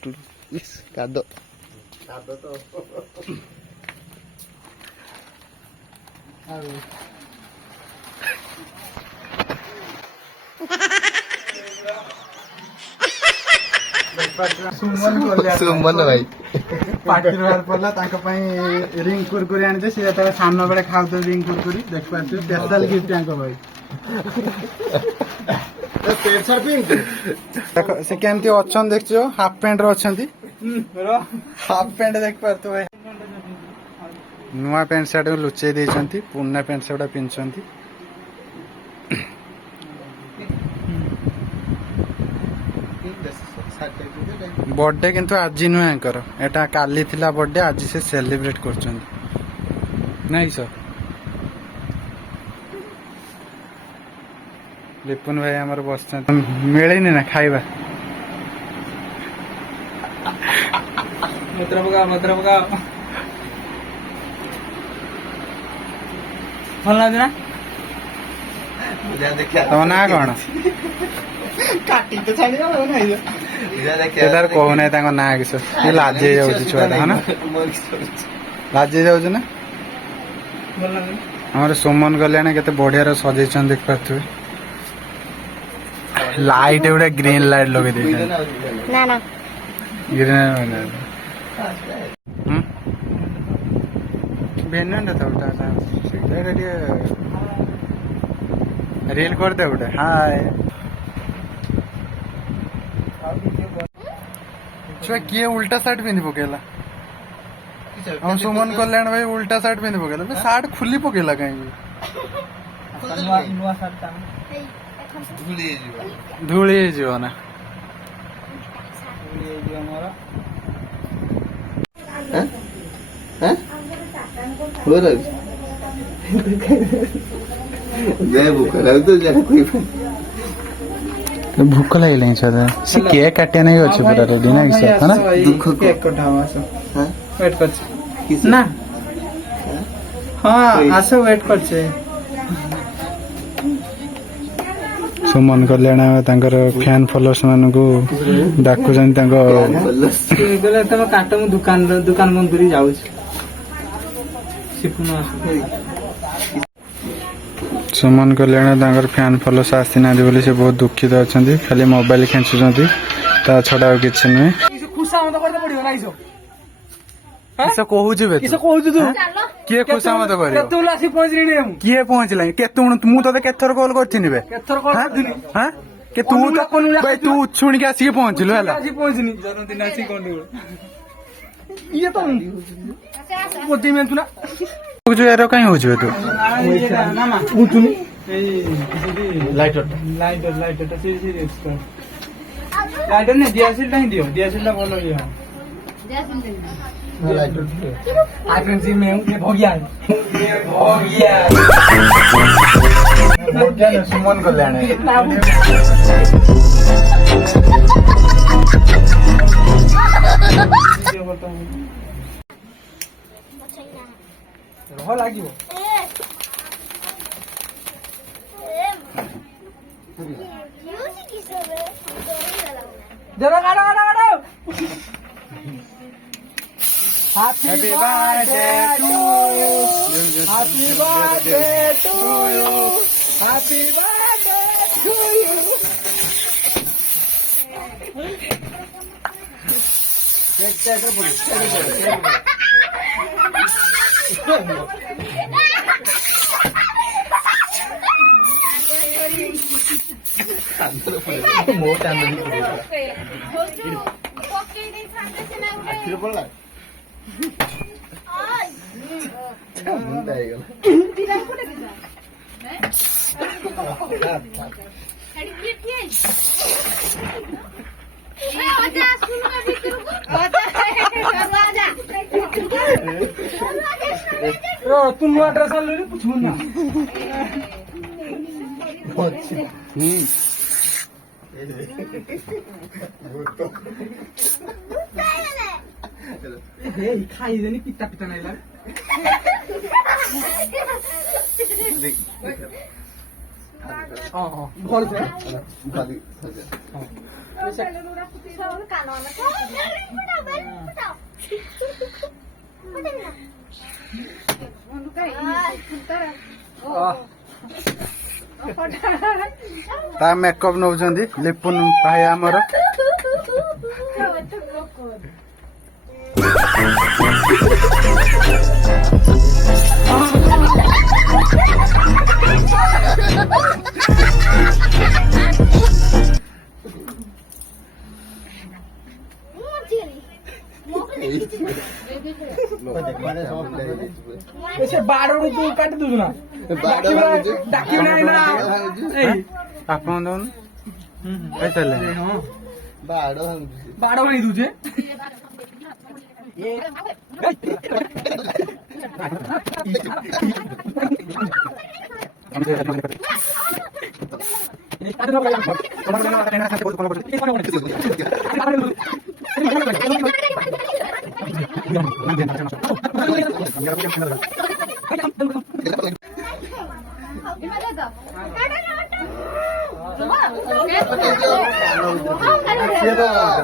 କାଦ ତ ସୁମନ ଭାଇ ପାଟିରୁ ବାହାର ପଡିଲା ତାଙ୍କ ପାଇଁ ରିଙ୍ଗ କୁରକୁରି ଆଣିଛେ। ସେ ଯେତେବେଳେ ସାନ ବେଳେ ଖାଉଥିଲେ ରିଙ୍ଗ କୁରକୁରି ଦେଖିପାରୁଥିବେ। ସ୍ପେଶାଲ ଗିଫ୍ଟ ତାଙ୍କ ଭାଇ। ସେ କେମିତି ଅଛନ୍ତି ଦେଖିଛ? ହାଫ ପ୍ୟାଣ୍ଟ ରେ ଅଛନ୍ତି। ହାଫ ପ୍ୟାଣ୍ଟ ଦେଖିପାରୁଥିବେ। ନୂଆ ପ୍ୟାଣ୍ଟ ସାର୍ଟ ଲୁଚେଇ ଦେଇଛନ୍ତି, ପୁରୁଣା ପ୍ୟାଣ୍ଟ ସାର୍ଟ ପିନ୍ଧୁଛନ୍ତି। ବର୍ଥଡେ କିନ୍ତୁ ଆଜି ନୁହେଁ ଆଙ୍କର, ଏଟା କାଲି ଥିଲା ବର୍ଥଡେ, ଆଜି ସେ ସେଲିବ୍ରେଟ କରୁଛନ୍ତି ନାଇଁ ସର। ଲିପୁନ ଭାଇ ଆମର ବସିଛନ୍ତି, ମିଳିନି ନା ଖାଇବା। ମୁଦ୍ରା ପକାଅ ଭଲ ଲାଗୁଛି ନା? ତମ ନାଁ କଣ? ତାର କହୁନାହିଁ ତାଙ୍କ ନାଁ କିସ। ଲାଜେଇ ଯାଉଛି ଛୁଆଟା, ହଁ ନା? ଲାଜେଇ ଯାଉଛି ନା? ଆମର ସୁମନ କଲ୍ୟାଣ କେତେ ବଢିଆର ସଜେଇଛନ୍ତି ଦେଖିପାରୁଥିବେ। ଲାଇଟ୍ ଗୋଟେ ଗ୍ରୀନ ଲାଇଟ୍ ଲଗେଇ ଦେଇଛନ୍ତି। ରିଲ କରିଦେ ଗୋଟେ ହାय। ଛୁଆ କିଏ ଉଲ୍ଟା ସାର୍ଟ ପିନ୍ଧି ପକେଇଲା? ଆମ ସୁମନ କଲ୍ୟାଣ ଭାଇ ଉଲ୍ଟା ସାର୍ଟ ପିନ୍ଧି ପକେଇଲା। ସାର୍ଟ ଖୋଲି ପକେଇଲା କାହିଁକି? ଧୂଳି ହେଇଯିବ ନା? ଭୋକ ଲାଗିଲାଣି ଛୁଆ। ସେ କେକ୍ କାଟିବା ନାଇଁ ଅଛି ପୁରା ରେଡି ନା? ନା ହଁ ଆସ ୱେଟ୍ କରୁଛେ। ସୁମନ କଲ୍ୟାଣ ତାଙ୍କର ଫ୍ୟାନ୍ ଫଲୋଅର୍ସ ମାନଙ୍କୁ ଡାକୁଛନ୍ତି। ତାଙ୍କ ତମ କାଟ, ମୁଁ ଦୋକାନ ବନ୍ଦ କରି ଯାଉଛି। ସୁମନ କଲ୍ୟାଣ ତାଙ୍କର ଫ୍ୟାନ୍ ଫଲୋଅର୍ସ ଆସିନାହାନ୍ତି ବୋଲି ସେ ବହୁତ ଦୁଃଖିତ ଅଛନ୍ତି। ଖାଲି ମୋବାଇଲ ଖେଞ୍ଚୁଛନ୍ତି, ତା ଛଡା ଆଉ କିଛି ନୁହେଁ। କହୁଛୁ କିଏ ଖୁସାମତ କରିବ? କିଏ ପହଞ୍ଚିଲାଣି? ମୁଁ ତତେ କେତେଥର କଲ୍ କରିଥିଲି ବେ? ତୁ ଶୁଣିକି ଆସିକି ପହଞ୍ଚିଲୁ ହେଲା। ଏର କାଇଁ ହଉଛୁ ତୁ? ଲାଇଟର ଦିଆସିଲ ଟା ହିଁ ଦିଅ। ଦିଆସିଲ ଟା ଭଲ ଇଏ। ସୁମନ କଲ୍ୟାଣ ଲାଗିବ। Happy birthday to you. Happy birthday to you. Happy birthday to you. तू नुआ ड्रेस ले पूछू ना। खाई देनी पिता पिता नहीं लगे। भल से ତା ମେକଅପ୍ ନଉଛନ୍ତି ଲିପୁନ ଭାଇ ଆମର। बाड़ू तू काट दू ना ଆପଣ ଦଉନ ଖାଇସାରିଲେ बाड़ नहीं तुझे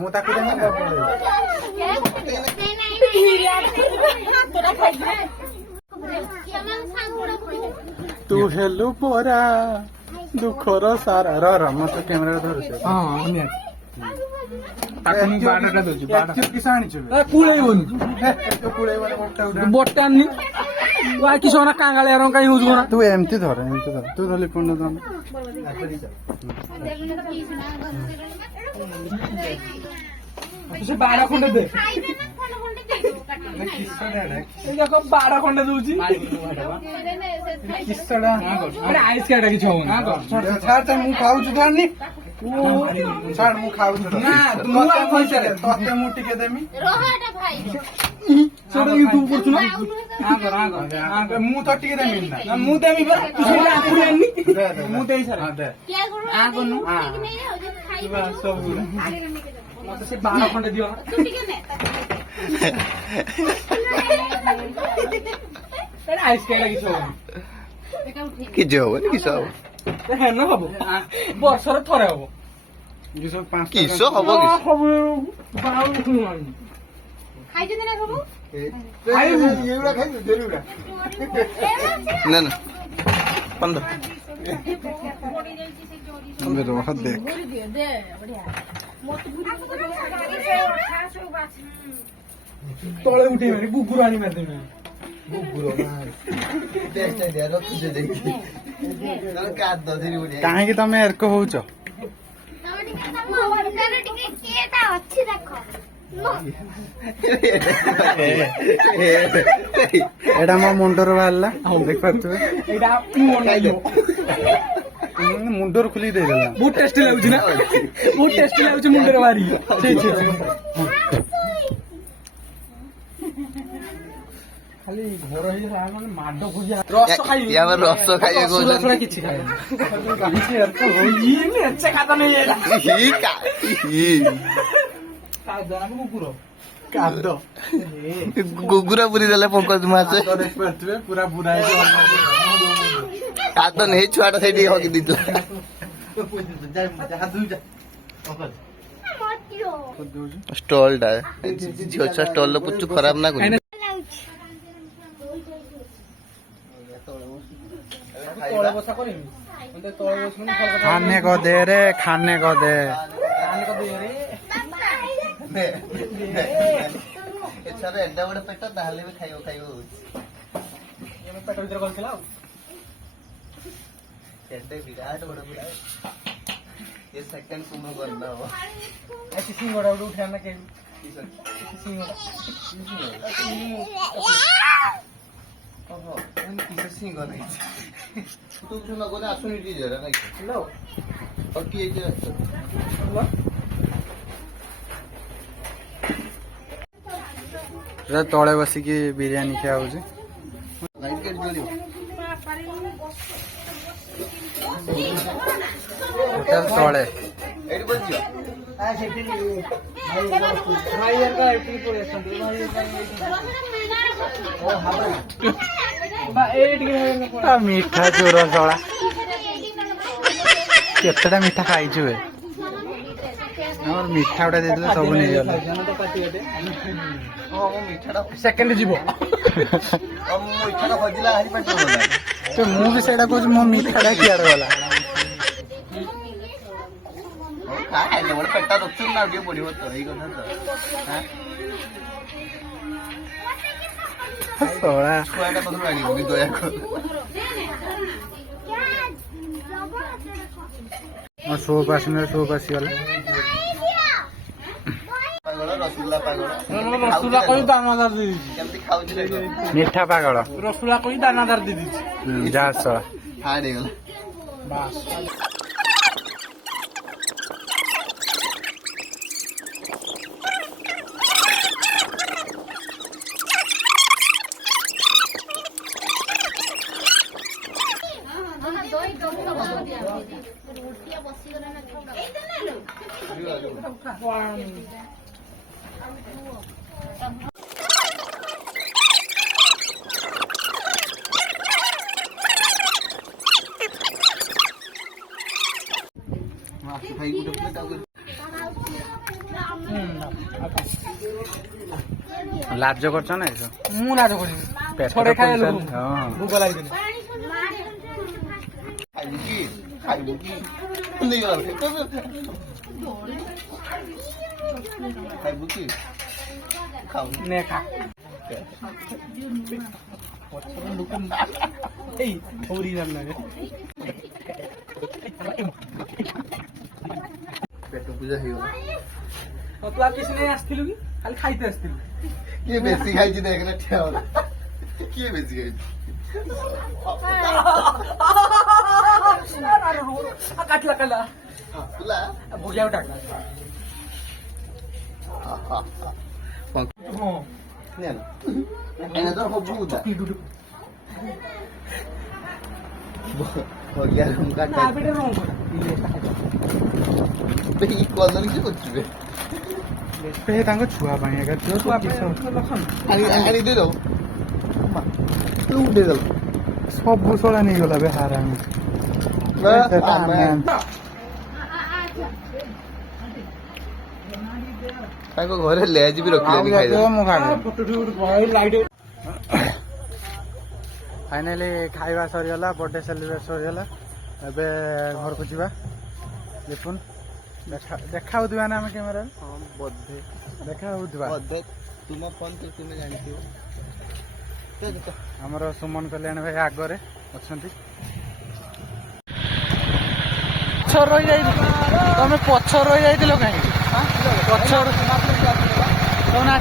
ମୁଁ ତାକୁ ଦେମି ତୁ ହେଲୁ ପରା ଦୁଃଖର ସାରା ର ମତେ କ୍ୟାମେରା ଧରୁଛି। କିସ ଆଣିଛୁ बोटा किस कांगालिया कहीं यूज करना ତୁ ଏମିତି ଧର ତୁ ଧରଲି ପୂର୍ଣ୍ଣ ଧର से 12 खंडे दे देखो 12 खंडे दूची କିସଟା आइस काटा कि छौ ଛାଡ ମୁଁ ଖାଉଛି ଧରନି ଛାଡ ମୁଁ ଖାଉଛି ନା ତୁ ତତେ ମୁଁ ଟିକେ ଦେମି ସେଟା ୟୁଟ୍ୟୁବ କରୁଛୁ ନା ମୁଁ ତ ଟିକେ ଦେମି ନା ମୁଁ ଦେମି ପରା ତୁ ସେଟା ଆକୁରି ଆନି ମୁଁ ଦେଇ ସାରା मत से 12 खंडे दियो आइस काटा कि छौ କିଛି ହବନି କିସ ହବ है ना हबो वर्षर थरे हबो କିସ ହବ କିସ ନା ନା 15 ରହ ଦେଖ तले उठे गुगुर आनी मार देमे କାହିଁକି ତମେ ଏରକ ହଉଛ ଏଇଟା ମୋ ମୁଣ୍ଡରୁ ବାହାରିଲା ଦେଖିପାରୁଥିବେ एटा ମୁଣ୍ଡରୁ ଖୋଲି ଦେଇଦେଲା बहुत टेस्टी लागुची ना बहुत टेस्टी लागुची मुंडर वारी खाली घर ही माने माडो खोजिया रस खाई यावर रस खाइए थोड़ा कौन किछि खाई ये में अच्छा खाता नहीं है ही का ही का जाना कुकुर କାଦ ଗୁଗୁରା ପୁରୀ ଦେଲେ ପଙ୍କଜ ମାଛ ଦେଖିପାରୁଥିବେ ପୁରା ବୁରା କାଦ ନେଇ ଛୁଆଟା ସେଇଠି ହକି ଦେଇଥିଲା ଷ୍ଟଲ ଟା ଝିଅ ଛୁଆ ଷ୍ଟଲ ପୁଚୁ ଖରାପ ନା କରୁ तोळे बसा करिमी म्हणजे तोळे बसून खाने को दे रे खाने को दे खाने को दे रे ଏଥର ଏଡା ବଡ ପେଟ ତାହେଲେ ବି ଖାଇବ ये पेट भीतर गलथिला ଏଡେ ବିରାଟ ବଡ ବିରାଟ ଏ ସେକେଣ୍ଡ କୁମ କରନା हो ऐसी सिंगड़ा उठाना के सिंगड़ा ओहो एम किसे सिंग नहीं तू सुना कोने आसुनी टी जरा नहीं हेलो और की जे हेलो ତଳେ ବସିକି ବିରିୟାନୀ ଖିଆ ହଉଛି लाइट गेट जोड़ी ହୋଟେଲ ତଳେ एडी बजियो आ सेठी भाई यार का एटी पड़े संदे भाई ओ हाबा बा एटी के ମିଠା ଚୋର ଶଳା କେତେଟା ମିଠା ଖାଇଛୁ ବେ ଆମର ମିଠା ଗୁଡ଼ା ଦେଇଥିଲେ ସବୁ ନେଇଗଲେ। ହଁ ମୋ ମିଠାଟା ସେକେଣ୍ଡ ଯିବ ମୋ ମିଠାଟା ହଜିଲା ହାରି ପାଟିରେ ଗଲା। ତ ମୁଁ ବି ସେଇଟା କହୁଛି ମୋ ମିଠାଟା କିଆଡ଼େ ଗଲା। ହଉ ଖାଇଲେ ଗୋଟେ ପେଟା ରଖୁଛନ୍ତି ନା ଆଉ ଟିକେ ପଡ଼ିବ ତ ଏଇ କଥା ତ ଶଳା ଛୁଆଟା ପାଖରୁ ଆଣିବ ବି ଦୟାକର। ମୋ ସୋପ ଆସିଲେ ସୋପ ଆସିଗଲା। ପାଗଳ ରସଗୋଲା ପାଗଳ ରସଗୋଲା କହି ଦାନାଦାର ଦେଇଛି। କେମିତି ଖାଉଛି ଦେଖ ମିଠା ପାଗଳ ରସଗୋଲା କହି ଦାନାଦାର ଦେଇଛି। ଯାହା ଶଳା ହାର୍ଡ ହେଇଗଲା। ବାସ୍ ଭାଇ ଗୋଟେ ପ୍ଲେଟ୍ ଆଉ ଲାଜ କରୁଛ ନା ଏସବୁ? ମୁଁ ଲାଜ କରିବି ପେଟ ଛଡେଇ ଖାଇଲେ ହଁ ଭୋକ ଲାଗିନି। ଖାଇବୁ କି ଖାଇବୁ କି ନେଇଗଲା ଖାଇବୁ କି ଖାଉ ନେ ଖା ଏଇ ଥୋରି ଜାଣିଲା ପେଟ ପୂଜା ହେଇଗଲା। ତୁ ଆଉ କିଛି ନେଇ ଆସିଥିଲୁ କି ଖାଲି ଖାଇତେ ଆସିଥିଲୁ? କିଏ ବେଶୀ ଖାଇଛି ଦେଖ ନା ଠିଆ ହେଲା। କିଏ ବେଶୀ ଖାଇଛି କାଟିଲା କାଟିଲା ତୁଲା ଭୋଗିବାକୁ ଡାକିଲା। ହଁ ଏଇନା ତ ହବୁ ଉଦା ଭଗିଆ ରୁମ୍ କାଟ ନା ବେଟେ ରଙ୍ଗ ଇ କଲର କିଛି କରୁଛୁ ତାଙ୍କ ଛୁଆ ପାଇଁ ଏକା ଛୁଆ ଆଣି ଦେଇଦବ ଉଠେଇଦେଲ ସବୁ ଶଳା ନେଇଗଲା ବେ ହାରାମି। ତାଙ୍କ ଘରେ ଲେଜ ବି ରଖିଲେନି ଖାଇଦେବ। ମୁଁ ଫାଇନାଲି ଖାଇବା ସରିଗଲା, ବର୍ଥଡେ ସେଲିବ୍ରେଟ୍ ସରିଗଲା। ଏବେ ଘରକୁ ଯିବା। ଦେଖୁନ ଦେଖା ହଉଥିବା ନା ଆମେ କ୍ୟାମେରାରେ? ହଁ ବୋଧେ ଦେଖା ହଉଥିବା। ବୋଧେ ତୁମ ଫୋନ ତ ତୁମେ ଜାଣିଥିବ। ଆମର ସୁମନ କଲ୍ୟାଣ ଭାଇ ଆଗରେ ଅଛନ୍ତି। ପଛ ରହିଯାଇଥିଲ ତମେ, ପଛ ରହିଯାଇଥିଲ କାହିଁକି? ପଛ ତମେ